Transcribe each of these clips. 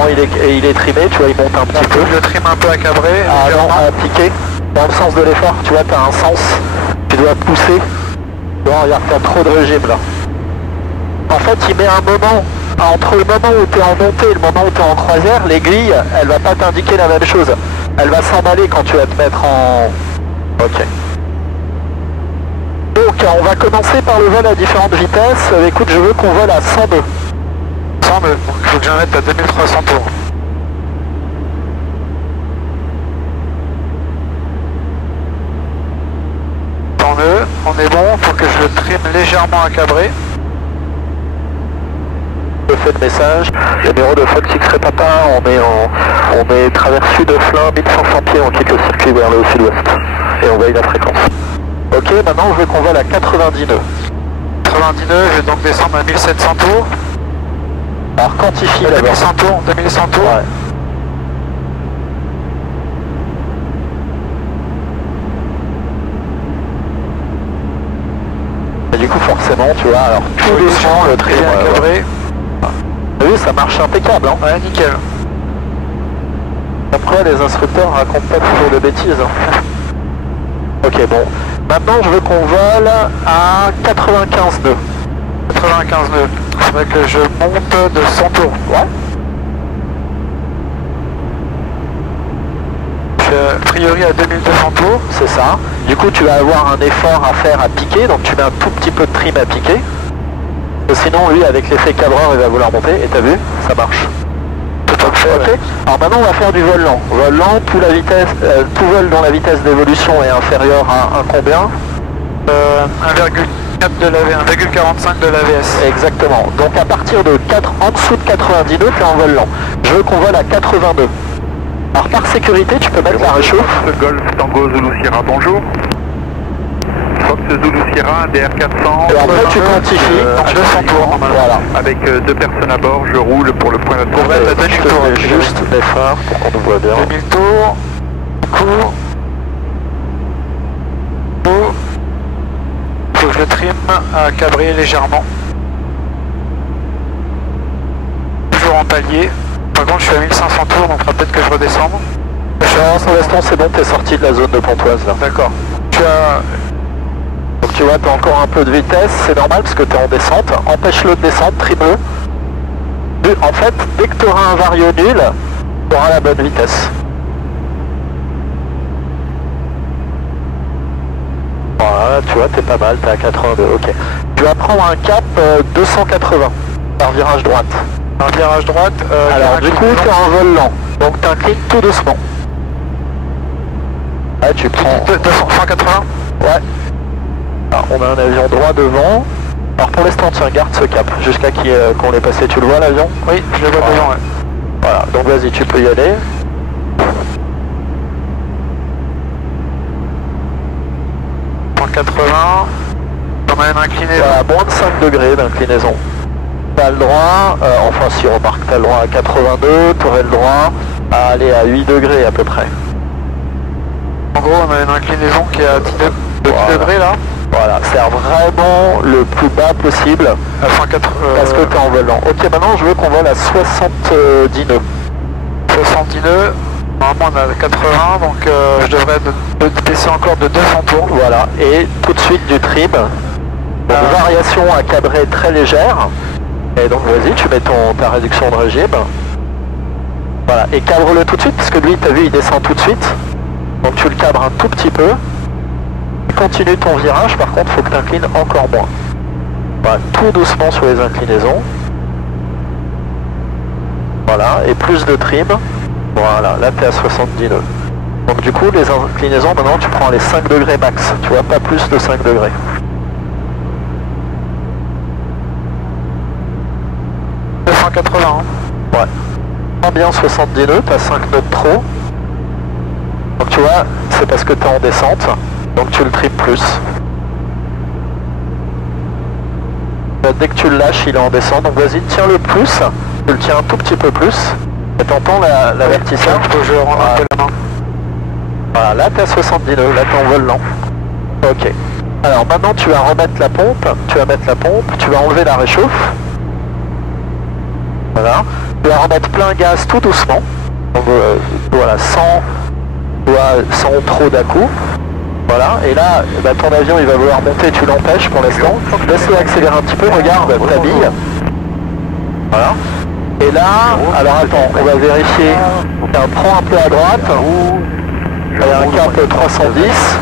comment il est trimé, tu vois, il monte un petit peu. Je trim un peu à cabrer. Ah non, à piquer, dans le sens de l'effort, tu vois, tu as un sens, tu dois pousser. Bon, regarde, tu as trop de régime là. En fait, il met un moment, entre le moment où tu es en montée et le moment où tu es en croisière, l'aiguille, elle va pas t'indiquer la même chose. Elle va s'emballer quand tu vas te mettre en... Ok. Donc, on va commencer par le vol à différentes vitesses. Écoute, je veux qu'on vole à 100 nœuds. 100 nœuds, donc il faut que j'en mette à 2300 tours. On est bon, faut que je le trim légèrement à cabrer. Je fais le message, numéro de Fox X-Ray Papa, on est travers sud de Flin, 1500 pieds, on quitte le circuit vers le sud-ouest et on veille la fréquence. Ok, maintenant je veux qu'on vole à 90 nœuds. 90 nœuds, je vais donc descendre à 1700 tours. Alors quantifie d'abord. 2100 tours, 2100 tours. Ouais. Et du coup forcément, tu vois, alors tout doucement le trim cabré. T'as vu, ça marche impeccable, hein. Ouais, nickel. Après, les instructeurs racontent pas toujours de bêtises. Hein. Ok, bon. Maintenant, je veux qu'on vole à 95 nœuds. 95 nœuds. Il faudrait que je monte de 100 tours. Ouais. A priori à 2200 tours. C'est ça. Du coup, tu vas avoir un effort à faire à piquer, donc tu mets un tout petit peu de trim à piquer. Sinon, lui, avec l'effet cabreur, il va vouloir monter. Et t'as vu, ça marche. Ok. Alors maintenant, on va faire du vol lent. Vol lent, tout vol dont la vitesse d'évolution est inférieure à un combien 1,4 de l'AV, 1,45 de l'AVS. Exactement. Donc à partir de 4, en dessous de 90 nœuds, tu es en vol lent. Je veux qu'on vole à 80 nœuds. Alors par sécurité, tu peux mettre la réchauffe. Golf Tango Zulu Sierra, bonjour. Fox Zulu Sierra, DR 400. Et après tu quantifies. 200 tours normalement. Voilà. Avec deux personnes à bord, je roule pour le point Pour d'attention. mettre à 2000 tours. Juste les phares pour qu'on nous voit bien. 2000 tours. Coup. Faut que je le trim à cabrer légèrement. Toujours en palier. Par contre, je suis à 1500 tours, donc il faudra peut-être que je redescende. Non, sans l'instant, c'est bon, t'es sorti de la zone de Pontoise là. D'accord. Donc tu vois, t'as encore un peu de vitesse, c'est normal parce que t'es en descente. Empêche-le de descendre, trime-le. En fait, dès que tu auras un vario nul, tu auras la bonne vitesse. Voilà, tu vois, t'es pas mal, t'es à 82, ok. Tu vas prendre un cap 280 par virage droite. Un virage droite. Alors du coup, tu es en vol lent, donc t'inclines tout doucement. Là, tu prends... 180. Ouais. Alors, on a un avion droit devant. Alors pour l'instant, tiens, garde ce cap jusqu'à qu'on l'ait passé. Tu le vois l'avion? Oui, je le vois voilà. devant, ouais. Voilà, donc vas-y, tu peux y aller. En 80. On a une inclinaison. Voilà, moins de 5 degrés d'inclinaison. T'as le droit, enfin si on remarque, t'as le droit à 82, tu aurais le droit à aller à 8 degrés à peu près. En gros, on a une inclinaison qui est à 10 degrés là. Voilà, c'est vraiment le plus bas possible. À 180. Parce que t'es en volant. Ok, maintenant je veux qu'on vole à 70 nœuds. 70 nœuds. Normalement on a 80, donc je devrais baisser encore de 200 tours. Voilà, et tout de suite du trim. Donc variation à cabrer très légère. Et donc vas-y, tu mets ta réduction de régime. Voilà, et cabre-le tout de suite, parce que lui, t'as vu, il descend tout de suite. Donc tu le cabres un tout petit peu. Continue ton virage, par contre, il faut que tu inclines encore moins. Voilà, tout doucement sur les inclinaisons. Voilà, et plus de trim. Voilà, là tu es à 70 nœuds. Donc du coup, les inclinaisons, maintenant tu prends les 5 degrés max. Tu vois, pas plus de 5 degrés. Ouais. Pas bien 70 nœuds, tu as 5 nœuds de trop. Donc tu vois, c'est parce que tu es en descente. Donc tu le tripes plus. Dès que tu le lâches, il est en descente. Donc vas-y, tiens-le plus. Tu le tiens un tout petit peu plus. Et t'entends l'avertisseur. Je rentre un peu la main. Voilà, là tu as 70 nœuds, là tu es en vol lent. Ok. Alors maintenant tu vas remettre la pompe. Tu vas mettre la pompe, tu vas enlever la réchauffe. Voilà. Tu vas remettre plein gaz tout doucement. Donc, voilà, sans trop d'à-coups. Voilà, et là, bah, ton avion il va vouloir monter, tu l'empêches pour l'instant. Laisse-le accélérer un petit peu, regarde ta bille. Voilà. Et là, alors attends, on va vérifier. Prends un peu à droite. Il y a un cap 310.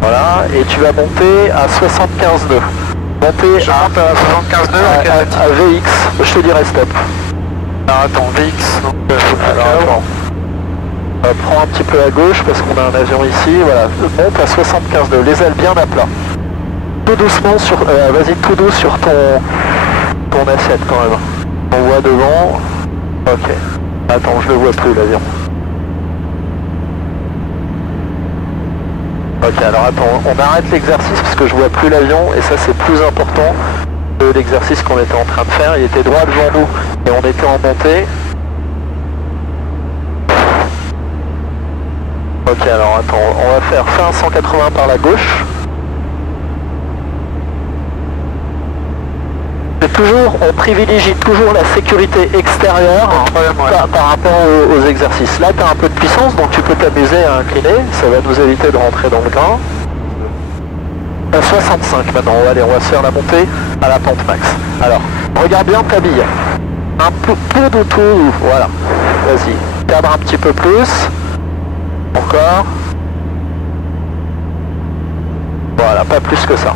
Voilà, et tu vas monter à 75 nœuds. Monter à 75 nœuds à VX, je te dirai stop. Alors attends, VX, donc attends. Prends un petit peu à gauche parce qu'on a un avion ici, voilà, monte à 75 nœuds, les ailes bien à plat. Tout doucement sur, vas-y tout doux sur ton assiette quand même. On voit devant, ok. Attends, je le vois plus l'avion. Ok, alors attends, on arrête l'exercice parce que je vois plus l'avion et ça c'est plus important que l'exercice qu'on était en train de faire. Il était droit devant nous et on était en montée. Ok, alors attends, on va faire fin 180 par la gauche. C'est toujours, on privilégie toujours la sécurité extérieure par rapport aux exercices. Là, tu as un peu de puissance, donc tu peux t'amuser à incliner. Ça va nous éviter de rentrer dans le grain. À 65 maintenant, allez, on va se faire la montée à la pente max. Alors, regarde bien ta bille. Un peu de tout, voilà. Vas-y, cadre un petit peu plus. Encore. Voilà, pas plus que ça.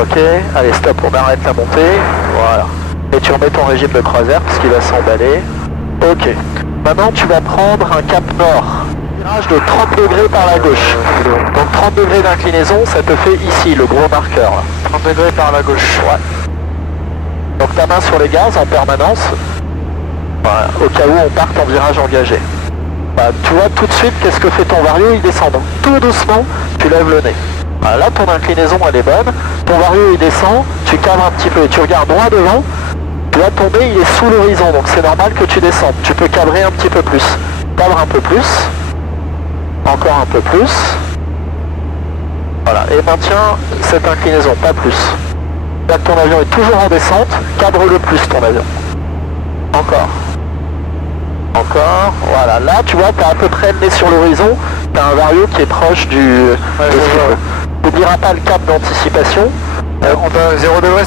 Ok, allez stop, on arrête la montée. Voilà. Et tu remets ton régime de croisière parce qu'il va s'emballer. Ok. Maintenant tu vas prendre un cap nord. Virage de 30 degrés par la gauche. Donc 30 degrés d'inclinaison, ça te fait ici le gros marqueur. Là. 30 degrés par la gauche. Ouais. Donc ta main sur les gaz en permanence. Voilà, au cas où on parte en virage engagé. Bah, tu vois tout de suite qu'est-ce que fait ton vario, il descend. Donc tout doucement, tu lèves le nez. Voilà, là ton inclinaison elle est bonne, ton vario il descend, tu cadres un petit peu et tu regardes droit devant, tu vas tomber, il est sous l'horizon, donc c'est normal que tu descendes. Tu peux cadrer un petit peu plus. Cadre un peu plus. Encore un peu plus. Voilà, et maintiens cette inclinaison, pas plus. Là ton avion est toujours en descente, cadre le plus ton avion. Encore. Encore, voilà, là tu vois, tu as à peu près le nez sur l'horizon, tu as un vario qui est proche du... N'oubliera pas le cap d'anticipation. On a 0 degré.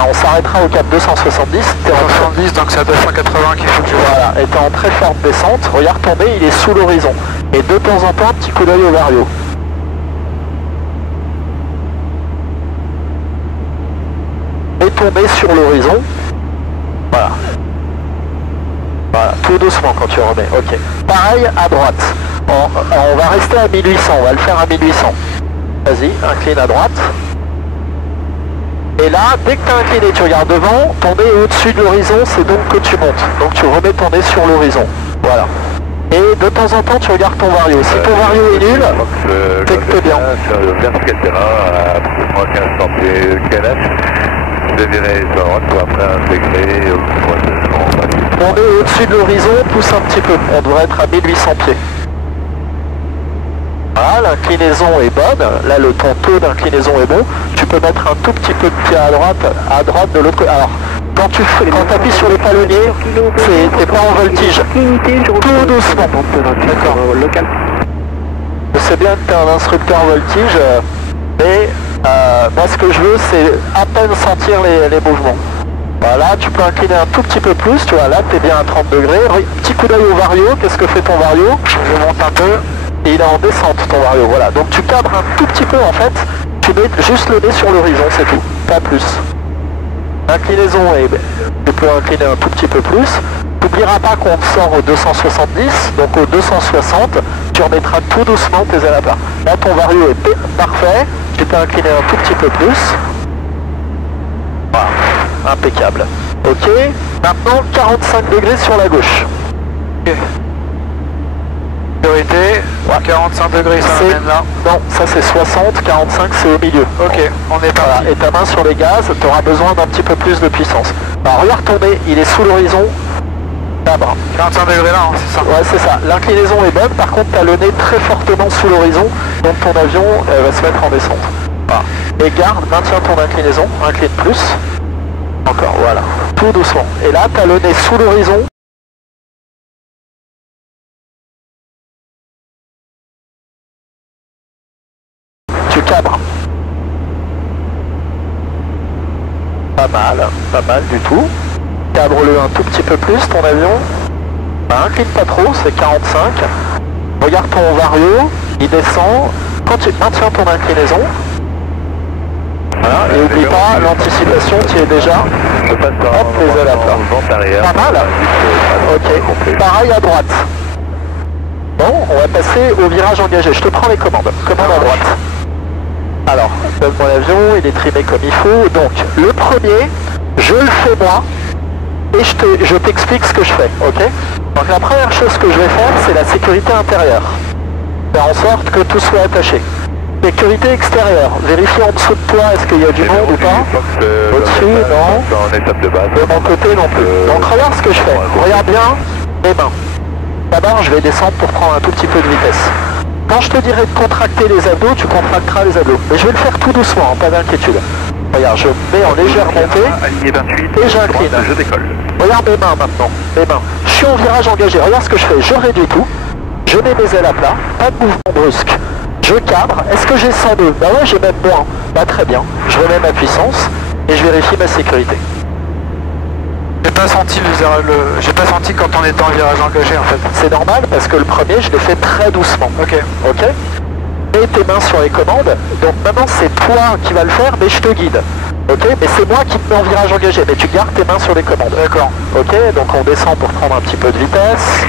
On s'arrêtera au cap 270. 270, donc c'est à 280 qu'il faut que je vois. Voilà, et tu es en très forte descente. Regarde ton nez, il est sous l'horizon. Et de temps en temps, un petit coup d'œil au vario. Et ton nez sur l'horizon. Voilà. Voilà, tout doucement quand tu remets. Ok. Pareil à droite. On va rester à 1800, on va le faire à 1800. Vas-y, incline à droite. Et là, dès que tu as incliné, tu regardes devant, ton nez est au-dessus de l'horizon, c'est donc que tu montes. Donc tu remets ton nez sur l'horizon. Voilà. Et de temps en temps, tu regardes ton vario. Si ton vario est nul, c'est que t'es bien. Je dirais sur droite, ou après intégrer on est au-dessus de l'horizon, pousse un petit peu. On devrait être à 1800 pieds. Voilà, l'inclinaison est bonne. Là, ton taux d'inclinaison est bon. Tu peux mettre un tout petit peu de pied à droite de l'autre côté. Alors, quand tu appuies sur les palonniers, t'es pas en voltige. Tout doucement. D'accord. Je sais bien que tu es un instructeur voltige, mais moi ce que je veux c'est à peine sentir les mouvements. Voilà, tu peux incliner un tout petit peu plus, tu vois, là tu es bien à 30 degrés. Petit coup d'œil au vario, qu'est-ce que fait ton vario? Je monte un peu, et il est en descente ton vario, voilà. Donc tu cadres un tout petit peu en fait, tu mets juste le nez sur l'horizon, c'est tout, pas plus. L'inclinaison, tu peux incliner un tout petit peu plus. N'oublieras pas qu'on sort au 270, donc au 260, tu remettras tout doucement tes ailes à plat. Là ton vario est parfait, tu peux incliner un tout petit peu plus. Voilà, impeccable. Ok, maintenant 45 degrés sur la gauche. Ok. Priorité, ouais. 45 degrés, ça mène là. Non, ça c'est 60, 45 c'est au milieu. Ok, on est parti. Voilà. Et ta main sur les gaz, tu auras besoin d'un petit peu plus de puissance. Alors regarde ton nez, il est sous l'horizon. Cabre. 45 degrés là, hein, c'est ça. Ouais, c'est ça. L'inclinaison est bonne, par contre, tu as le nez très fortement sous l'horizon, donc ton avion va se mettre en descente. Voilà. Et garde, maintiens ton inclinaison, incline plus. Encore, voilà. Tout doucement. Et là, tu as le nez sous l'horizon. Tu cabres. Pas mal du tout. Cabre-le un tout petit peu plus, ton avion. Bah, incline pas trop, c'est 45. Regarde ton vario, il descend. Quand tu maintiens ton inclinaison. Voilà, et oublie pas, l'anticipation, tu y es déjà. Je passe Hop, les ailes à plat. Pas mal. Ok, pareil à droite. Bon, on va passer au virage engagé. Je te prends les commandes. Commande à droite. Alors, mon avion, il est trimé comme il faut. Donc, le premier, je le fais moi. Et je t'explique ce que je fais, ok? Donc la première chose que je vais faire, c'est la sécurité intérieure. Faire en sorte que tout soit attaché. Sécurité extérieure, vérifie en dessous de toi, est-ce qu'il y a du monde ou pas? Au-dessus, non. De mon côté, non plus. Donc regarde ce que je fais. Regarde bien mes mains. D'abord, je vais descendre pour prendre un tout petit peu de vitesse. Quand je te dirai de contracter les abdos, tu contracteras les abdos. Mais je vais le faire tout doucement, pas d'inquiétude. Regarde, je mets en légère montée et j'incline. Je décolle. Regarde mes mains maintenant, mes mains. Je suis en virage engagé, regarde ce que je fais. Je réduis tout, je mets mes ailes à plat, pas de mouvement brusque. Je cadre, est-ce que j'ai 102? Bah ouais, j'ai même moins. Bah très bien, je remets ma puissance et je vérifie ma sécurité. J'ai pas senti quand on était en virage engagé en fait. C'est normal parce que le premier, je l'ai fait très doucement. Ok. Ok? Mets tes mains sur les commandes, donc maintenant c'est toi qui vas le faire, mais je te guide. Ok? Mais c'est moi qui te mets en virage engagé, mais tu gardes tes mains sur les commandes. D'accord. Ok? Donc on descend pour prendre un petit peu de vitesse.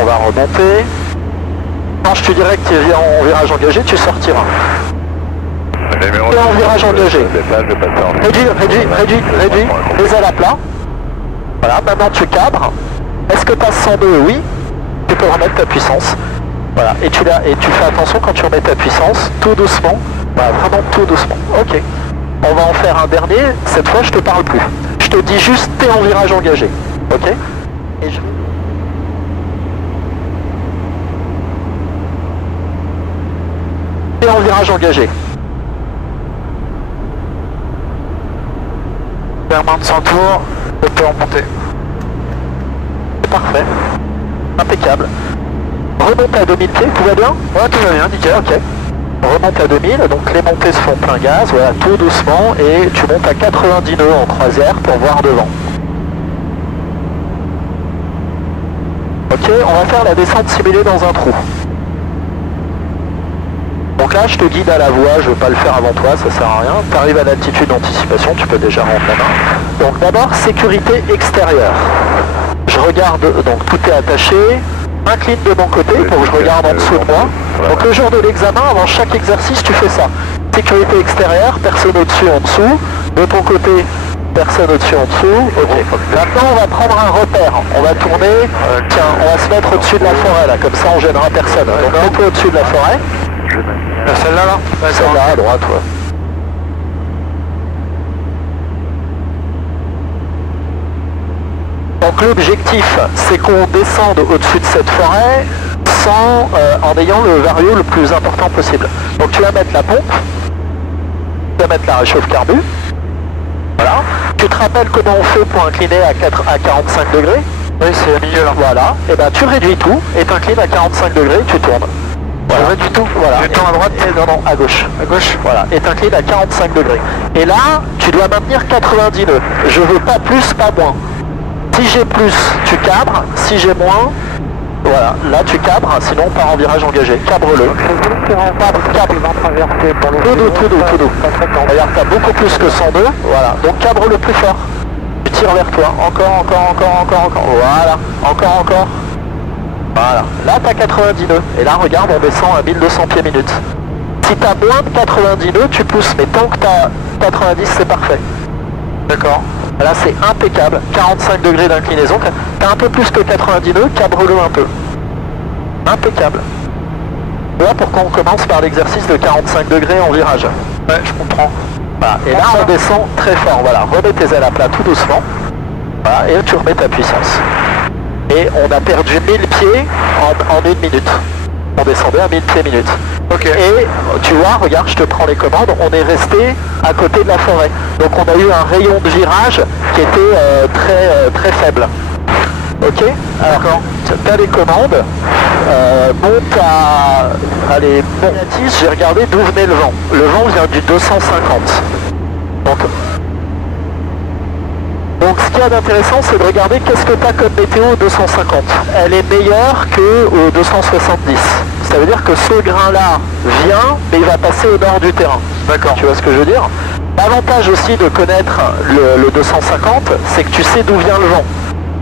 On va remonter. Quand je te dirai que tu es en virage engagé, tu sortiras. Tu es en virage engagé. Réduis. Les ailes à plat. Voilà, maintenant tu cabres. Est-ce que tu as 102? Oui. Tu peux remettre ta puissance. Voilà, et tu fais attention quand tu remets ta puissance, tout doucement, voilà, vraiment tout doucement. Ok, on va en faire un dernier, cette fois je te parle plus. Je te dis juste, t'es en virage engagé, ok? Et je... T'es en virage engagé. Fermant de 100 tours, on peut remonter. C'est parfait, impeccable. Remonte à 2000 pieds, tout va bien? Ouais, tout va bien, nickel. Ok. Remonte à 2000, donc les montées se font plein gaz, voilà, tout doucement, et tu montes à 90 nœuds en croisière pour voir devant. Ok, on va faire la descente simulée dans un trou. Donc là, je te guide à la voie, je ne vais pas le faire avant toi, ça sert à rien. Tu arrives à l'altitude d'anticipation, tu peux déjà rendre la main. Donc d'abord, sécurité extérieure. Je regarde, donc tout est attaché. Incline de mon côté pour que je regarde en dessous de moi. Donc le jour de l'examen, avant chaque exercice, tu fais ça. Sécurité extérieure, personne au-dessus, en dessous. De ton côté, personne au-dessus, en dessous. Ok. Maintenant, on va prendre un repère. On va tourner. Tiens, on va se mettre au-dessus de la forêt, là. Comme ça, on gênera personne. Donc mets-toi au-dessus de la forêt. Celle-là, là? Celle-là, à droite, ouais. Donc l'objectif, c'est qu'on descende au-dessus de cette forêt en ayant le vario le plus important possible. Donc tu vas mettre la pompe, tu vas mettre la réchauffe carbu. Voilà. Tu te rappelles comment on fait pour incliner à 45 degrés? Oui, c'est au milieu là. Voilà. Et ben tu réduis tout et tu inclines à 45 degrés, tu tournes. Voilà. Je réduis tout. Voilà. Je tourne à droite. Non, à gauche. À gauche. Voilà. Et tu inclines à 45 degrés. Et là, tu dois maintenir 90 nœuds. Je veux pas plus, pas moins. Si j'ai plus, tu cabres. Si j'ai moins, voilà, là tu cabres, sinon on part en virage engagé. Cabre-le. Cabre. Tout doux. Regarde, t'as beaucoup plus que 102. Voilà, donc cabre le plus fort. Tu tires vers toi. Encore. Voilà, encore. Voilà, là t'as 90 nœuds. Et là, regarde, on descend à 1200 pieds minutes. Si t'as moins de 90 nœuds, tu pousses. Mais tant que t'as 90, c'est parfait. D'accord. Là c'est impeccable, 45 degrés d'inclinaison, t'as un peu plus que 90 nœuds, cabre-le un peu. Impeccable. Voilà pourquoi on commence par l'exercice de 45 degrés en virage. Ouais, je comprends. Voilà. Et là on descend très fort, voilà, remets tes ailes à plat tout doucement. Voilà, et tu remets ta puissance. et on a perdu 1000 pieds en 1 minute. On descendait à 1000 pieds minutes. Ok. Et tu vois, regarde, je te prends les commandes, on est resté à côté de la forêt. Donc on a eu un rayon de virage qui était très faible. Ok. Alors, tu as les commandes. Monte à... Allez, bon, j'ai regardé d'où venait le vent. Le vent vient du 250. Donc ce qu'il y a d'intéressant, c'est de regarder qu'est-ce que tu as comme météo au 250. Elle est meilleure qu'au 270. Ça veut dire que ce grain-là vient, mais il va passer au nord du terrain. D'accord. Tu vois ce que je veux dire? L'avantage aussi de connaître le 250, c'est que tu sais d'où vient le vent.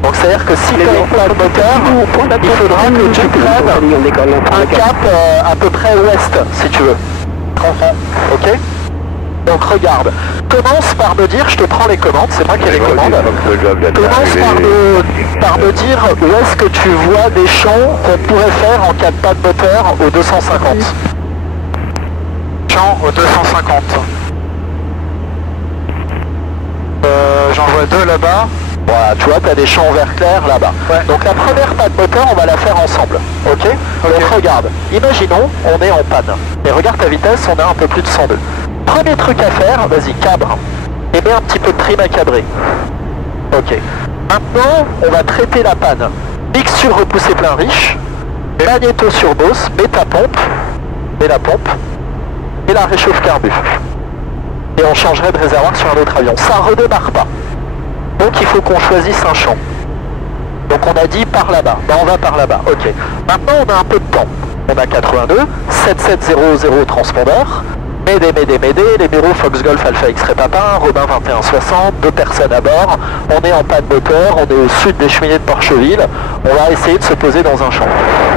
Donc c'est-à-dire que si tu as pas de moteur, il faudra que tu prennes un cap à peu près ouest, si tu veux. Ok? Donc regarde, commence par me dire, je te prends les commandes, c'est moi qui ai les commandes. Commence par me dire où est-ce que tu vois des champs qu'on pourrait faire en cas de pas de moteur au 250. Champ au 250. J'en vois deux là-bas. Voilà, tu vois, tu as des champs vert clair là-bas. Ouais. Donc la première pas de moteur, on va la faire ensemble. Ok? Donc regarde, imaginons, on est en panne. Et regarde ta vitesse, on est un peu plus de 102. Premier truc à faire, vas-y, cabre. Et mets un petit peu de prime à cabrer. Ok. Maintenant, on va traiter la panne. Mixture repoussée plein riche. Magnéto sur bosse, mets ta pompe. Mets la pompe. Et la réchauffe carbu. Et on changerait de réservoir sur un autre avion. Ça redémarre pas. Donc il faut qu'on choisisse un champ. Donc on a dit par là-bas. Ben, on va par là-bas. Ok. Maintenant on a un peu de temps. On a 82, 7700 transpondeur. Médé, les bureaux Fox Golf Alpha X-Ray Papin, Robin 2160, 2 personnes à bord. On est en panne moteur, on est au sud des cheminées de Porcheville. On va essayer de se poser dans un champ.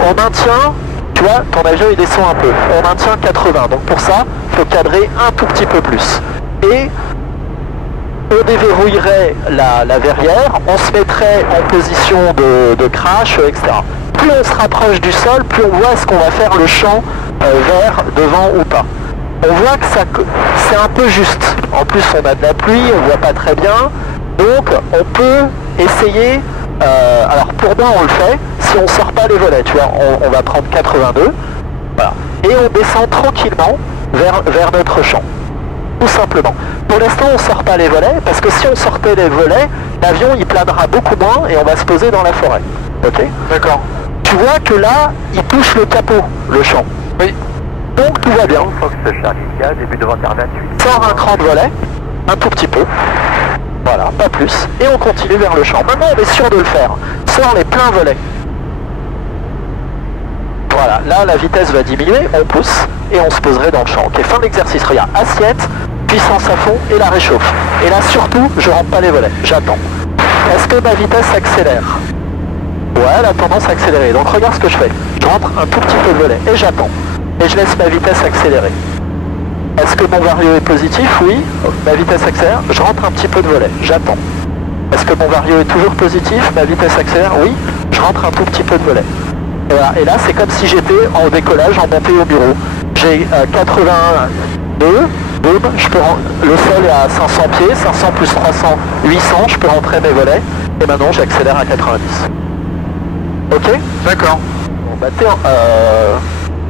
On maintient, tu vois, ton avion il descend un peu. On maintient 80. Donc pour ça, il faut cadrer un tout petit peu plus. Et on déverrouillerait la verrière, on se mettrait en position de crash, etc. Plus on se rapproche du sol, plus on voit est-ce qu'on va faire le champ vert devant ou pas. On voit que c'est un peu juste. En plus on a de la pluie, on voit pas très bien. Donc on peut essayer, alors pour moi on le fait, si on sort pas les volets, tu vois, on va prendre 82, voilà. Et on descend tranquillement vers notre champ. Tout simplement. Pour l'instant on sort pas les volets, parce que si on sortait les volets, l'avion il planera beaucoup moins et on va se poser dans la forêt. Ok? D'accord. Tu vois que là, il touche le capot, le champ. Oui. Donc tout va bien. Fox Charlie, début de retard 28. Sort un cran de volet, un tout petit peu. Voilà, pas plus. Et on continue vers le champ. Maintenant on est sûr de le faire. Sort les pleins volets. Voilà, là la vitesse va diminuer, on pousse et on se poserait dans le champ. Ok, fin de l'exercice, regarde, assiette, puissance à fond et la réchauffe. Et là surtout, je rentre pas les volets, j'attends. Est-ce que ma vitesse s'accélère? Ouais, elle a tendance à accélérer. Donc regarde ce que je fais. Je rentre un tout petit peu de volet et j'attends. Et je laisse ma vitesse accélérer. Est-ce que mon vario est positif? Oui. Ma vitesse accélère. Je rentre un petit peu de volet. J'attends. Est-ce que mon vario est toujours positif? Ma vitesse accélère? Oui. Je rentre un tout petit peu de volet. Et voilà. Et là, c'est comme si j'étais en décollage, en montée au bureau. J'ai 82. Boum. Le sol est à 500 pieds. 500 plus 300, 800. Je peux rentrer mes volets. Et maintenant, j'accélère à 90. Ok? D'accord. Bon, bah,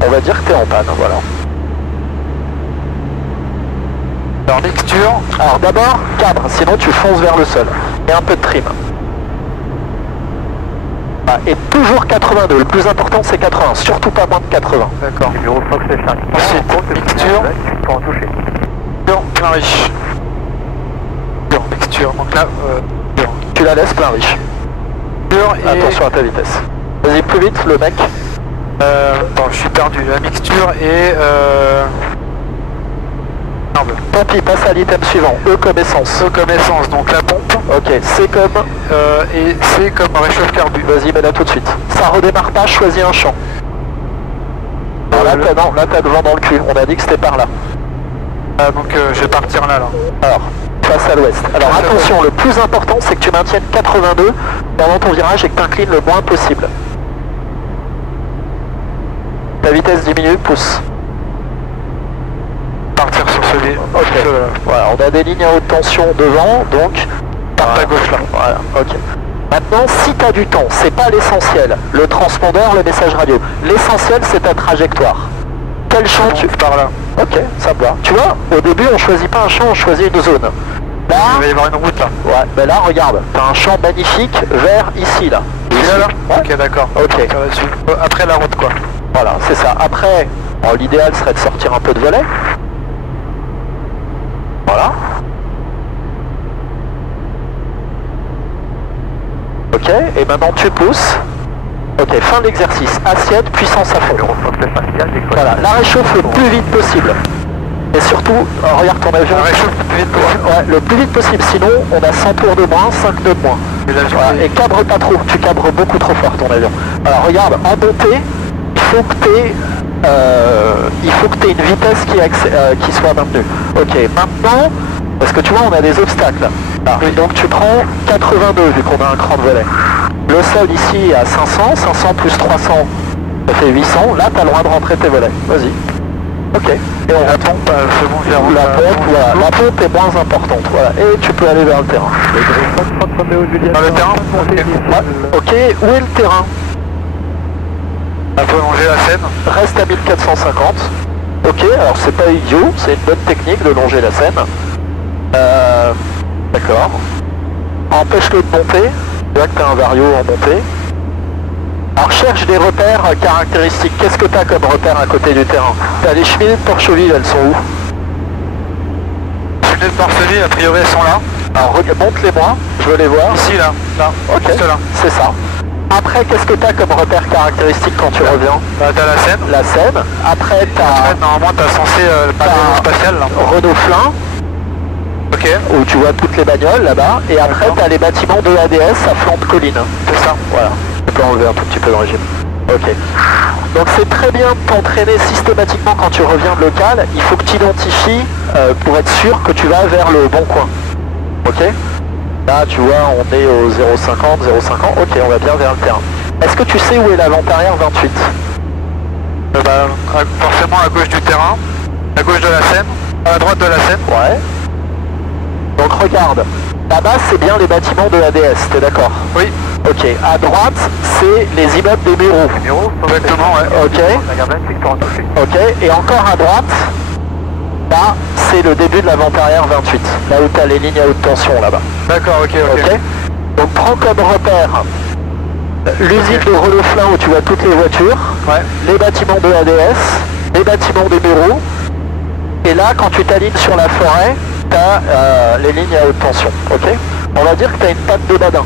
on va dire que t'es en panne, voilà. Alors mixture. Alors d'abord, cadre, sinon tu fonces vers le sol. Et un peu de trim. Ah, et toujours 82, le plus important c'est 80, surtout pas moins de 80. D'accord. Numéro Fox Charlie. Ensuite, mixture. Pour en toucher. Mixture, plein riche. Mixture, donc là, Tu la laisses plein riche. mixture et... Attention à ta vitesse. Vas-y plus vite le mec. Bon, je suis perdu. La mixture et... Merde. Tant pis, passe à l'item suivant. E comme essence. E comme essence, donc la pompe. Ok, C comme... Et C comme réchauffe carbu. Vas-y, mets-la tout de suite. Ça redémarre pas, choisis un champ. Alors là, t'as le vent dans le cul. On a dit que c'était par là. Donc je vais partir là. Alors, face à l'ouest. Alors attention, le plus important c'est que tu maintiennes 82 pendant ton virage et que tu inclines le moins possible. Ta vitesse diminue, pousse. Partir sur celui. Ok. Voilà, on a des lignes à haute tension devant, donc Part à gauche là. Voilà, ok. Maintenant, si tu as du temps, c'est pas l'essentiel. Le transpondeur, le message radio. L'essentiel, c'est ta trajectoire. Quel champ tu... Par là. Ok, ça me va. Tu vois, au début, on choisit pas un champ, on choisit une zone. Là... Il va y avoir une route là. Ouais, mais là, regarde, tu as un champ magnifique vers ici, là. Ici, là Ouais. Ok, d'accord. Ok. Après la route, quoi. Voilà, c'est ça. Après, l'idéal serait de sortir un peu de volet. Voilà. Ok, et maintenant tu pousses. Ok, fin de l'exercice. Assiette, puissance à fond. Voilà, la réchauffe le plus vite possible. Et surtout, regarde ton avion. La réchauffe le plus vite possible. Ouais, le plus vite possible. Sinon, on a 100 tours de moins, 5 nœuds de moins. Voilà, et cabre pas trop. Tu cabres beaucoup trop fort ton avion. Alors regarde, en montée, il faut que tu aies une vitesse qui soit maintenue. Ok, maintenant, parce que tu vois, on a des obstacles. Ah, oui. Donc tu prends 82 vu qu'on a un cran de volet. Le sol ici est à 500, 500 plus 300, ça fait 800. Là, tu as le droit de rentrer tes volets. Vas-y. Ok. Et on retombe. La pompe, voilà. La pompe est moins importante. Voilà. Et tu peux aller vers le terrain. Dans le terrain Ouais. Ok, où est le terrain? On peut longer la Seine. Reste à 1450. Ok, alors c'est pas idiot, c'est une bonne technique de longer la Seine. D'accord. Empêche-le de monter. Tu vois que tu as un vario en montée. Alors cherche des repères caractéristiques. Qu'est-ce que tu as comme repère à côté du terrain? Tu as les cheminées de Porcheville, elles sont où? Les cheminées de Porcheville, a priori, elles sont là. Alors montre-les-moi, je veux les voir. Ici, là. Là. Ok, juste là. c'est ça. Après, qu'est-ce que tu as comme repère caractéristique quand tu reviens? Bah, t'as la Seine. La Seine. Après, tu as... Normalement, t'as censé le pavillon spatial, là. Renault Flin. Ok. Où tu vois toutes les bagnoles là-bas. Et après, tu as les bâtiments de ADS à flanc de colline. C'est ça. Voilà. Tu peux enlever un tout petit peu le régime. Ok. Donc c'est très bien de t'entraîner systématiquement quand tu reviens de local. Il faut que tu identifies pour être sûr que tu vas vers le bon coin. Ok. Là, tu vois, on est au 0,50, 0,50. Ok, on va bien vers le terrain. Est-ce que tu sais où est la vente arrière 28? Forcément à gauche du terrain, à gauche de la Seine, à la droite de la Seine. Ouais. Donc regarde, là-bas c'est bien les bâtiments de ADS, t'es d'accord? Oui. Ok, à droite c'est les immeubles des bureaux. Exactement, ouais. Ok. Ok, et encore à droite, là c'est le début de la vente arrière 28, là où t'as les lignes à haute tension là-bas. D'accord, ok. Donc prends comme repère l'usine de Renault Flin où tu vois toutes les voitures, les bâtiments de ADS, les bâtiments des bureaux, et là quand tu t'alignes sur la forêt, tu as les lignes à haute tension, ok? On va dire que tu as une panne de badin.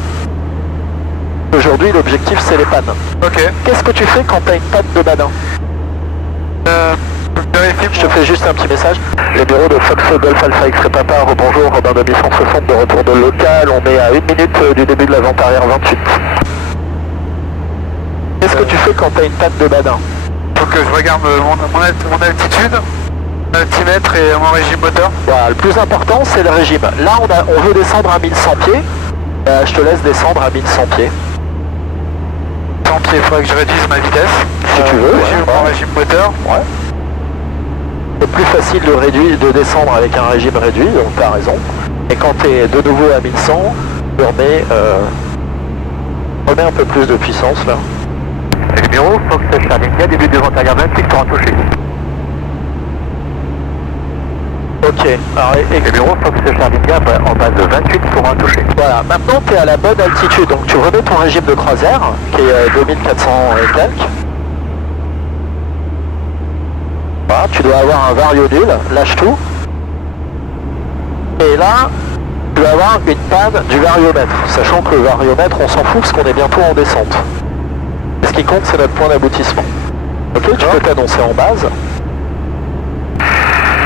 Aujourd'hui, l'objectif, c'est les pannes. Ok. Qu'est-ce que tu fais quand tu as une panne de badin? Je te fais juste un petit message. Les bureaux de Fox Golf Alpha X-Ray Papa, rebonjour, Robin 2160 de retour de local. On est à 1 minute du début de la vente arrière 28. Qu'est-ce que tu fais quand tu as une panne de badin? Faut que je regarde mon altitude, mon altimètre et mon régime moteur. Voilà, le plus important c'est le régime. Là on veut descendre à 1100 pieds. Je te laisse descendre à 1100 pieds. 100 pieds, il faudrait que je réduise ma vitesse. Si tu veux. Mon régime moteur. Ouais. C'est plus facile de descendre avec un régime réduit, donc tu as raison. Et quand tu es de nouveau à 1100, tu remets un peu plus de puissance là. Numéro, Fox Charlinga, début de vente arrière 28 pour un toucher. Ok, alors Numéro, Fox Charlinga en base de 28 pour un toucher. voilà, maintenant tu es à la bonne altitude, donc tu remets ton régime de croisière, qui est 2400 et quelques. Voilà, tu dois avoir un vario nul, lâche tout. Et là, tu vas avoir une panne du variomètre, sachant que le variomètre, on s'en fout parce qu'on est bientôt en descente. Et ce qui compte, c'est notre point d'aboutissement. Ok, tu peux t'annoncer en base.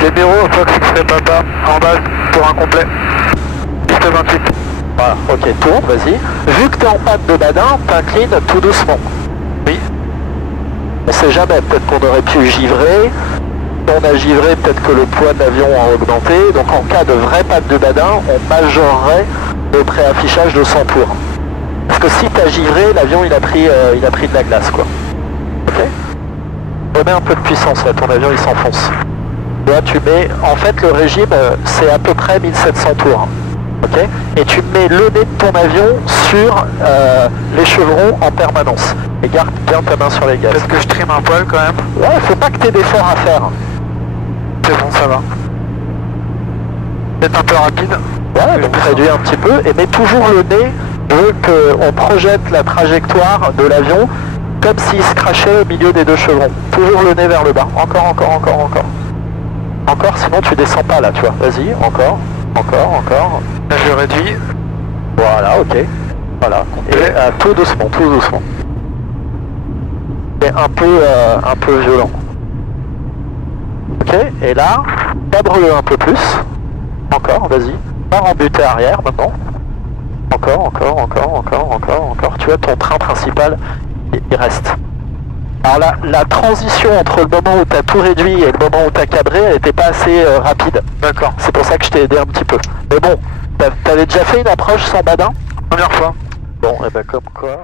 Numéro, Fox X-Ray Papa, en base pour un complet. Piste 28. Voilà, ok, tourne, vas-y. Vu que tu es en panne de badin, t'inclines tout doucement. Oui. On sait jamais, peut-être qu'on aurait pu givrer. Si on a givré, peut-être que le poids de l'avion a augmenté. Donc en cas de vraie panne de badin, on majorerait le préaffichage de 100 tours. Parce que si tu as givré, l'avion il a pris de la glace, quoi. Ok. Remets un peu de puissance là, ton avion il s'enfonce. Là tu mets, en fait le régime c'est à peu près 1700 tours. Ok. Et tu mets le nez de ton avion sur les chevrons en permanence. Et garde bien ta main sur les gaz. Peut-être que je trime un poil quand même. Ouais, faut pas que tu aies d'efforts à faire. C'est bon, ça va. Peut-être un peu rapide. Ouais, donc réduis un petit peu et mets toujours le nez. Je veux qu'on projette la trajectoire de l'avion comme s'il se crachait au milieu des deux chevrons. Toujours le nez vers le bas. Encore, encore, encore, encore. Encore, sinon tu descends pas là, tu vois. Vas-y, encore, encore, encore. Là, je réduis. Voilà, ok. Voilà. Et tout doucement, tout doucement. C'est un peu violent. Ok, et là, cadre-le un peu plus. Encore, vas-y. Pars en butée arrière maintenant. Encore, encore, encore, encore, encore, encore. Tu vois, ton train principal, il reste. Alors là, la transition entre le moment où tu as tout réduit et le moment où tu as cadré, elle n'était pas assez rapide. D'accord. C'est pour ça que je t'ai aidé un petit peu. Mais bon, t'avais déjà fait une approche sans badin? Première fois. Bon, et ben comme quoi...